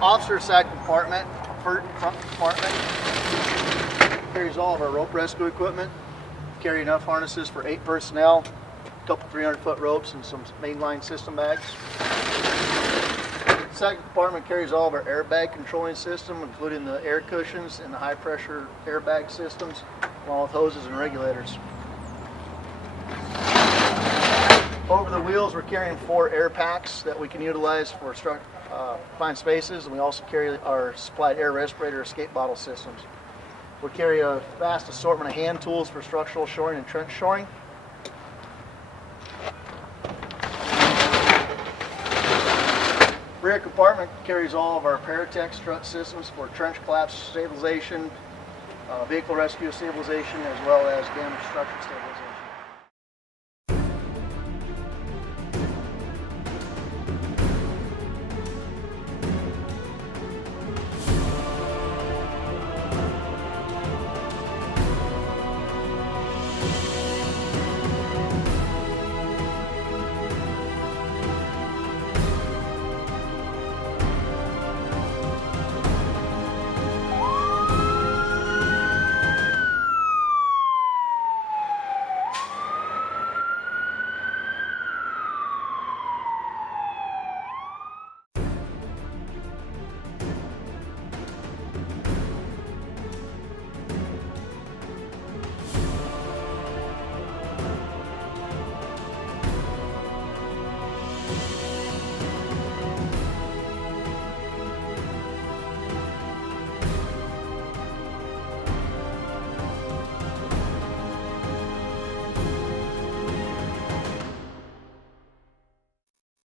Officer side compartment, front compartment, carries all of our rope rescue equipment. Carry enough harnesses for 8 personnel, a couple 300-foot ropes, and some mainline system bags. Second compartment carries all of our airbag controlling system, including the air cushions and the high pressure airbag systems, along with hoses and regulators. Over the wheels, we're carrying 4 air packs that we can utilize for confined spaces, and we also carry our supplied air respirator escape bottle systems. We carry a vast assortment of hand tools for structural shoring and trench shoring. Rear compartment carries all of our Paratech strut systems for trench collapse stabilization, vehicle rescue stabilization, as well as damaged structure stabilization.